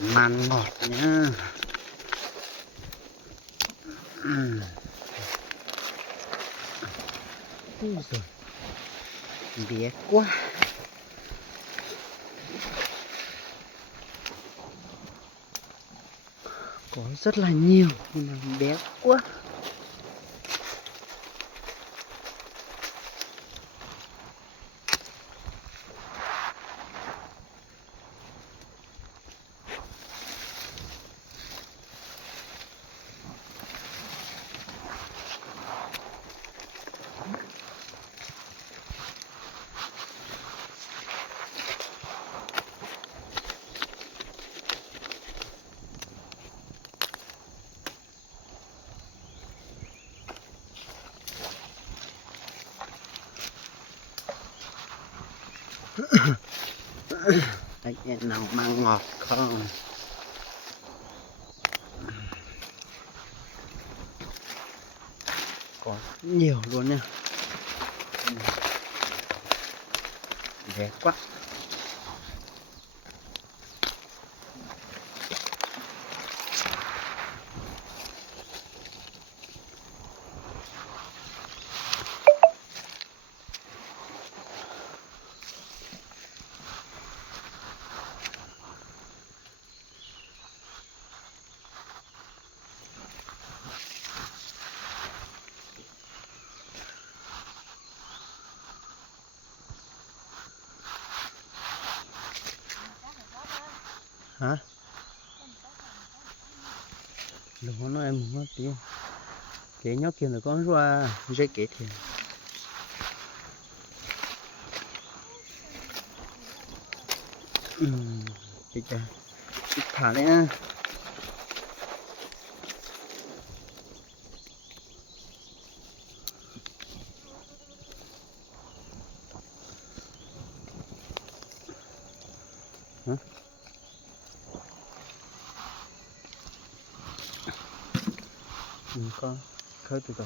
man ngọt nhá. Ui giời, bé quá. Có rất là nhiều nhưng mà bé quá. Đấy, nào mang ngọt không? Có nhiều luôn nha. Đẹp quá. Hả? Đừng nói em mất tiền. Kế nhóc kia là con rùa dây kế thì. Chị cha, chị thả đấy á. Hả? Con khơi từ từ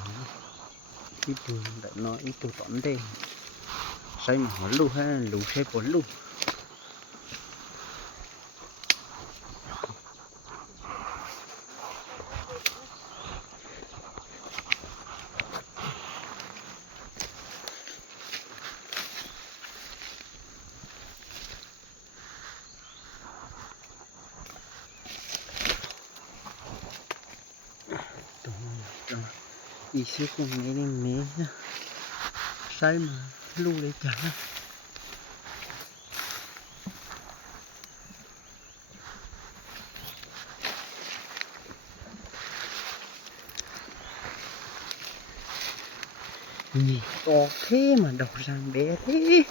ít từ đại nói ít từ tóm đây xây mà hỏi lù hay lù xe cuốn lù đi xếp cùng mấy đêm mế nhá xây mà lù lấy chả nhỉ to thế mà đầu răng bé thế.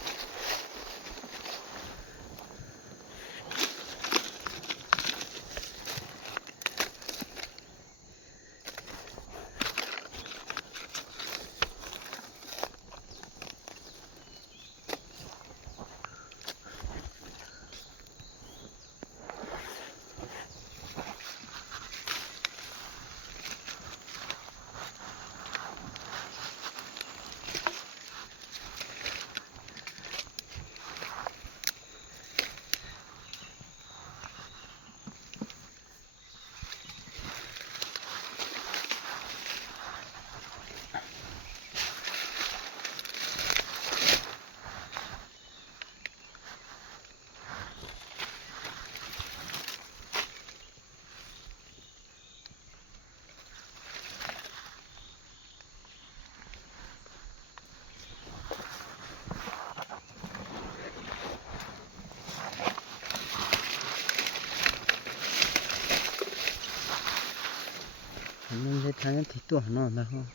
Mình thấy thì tuổi nó là không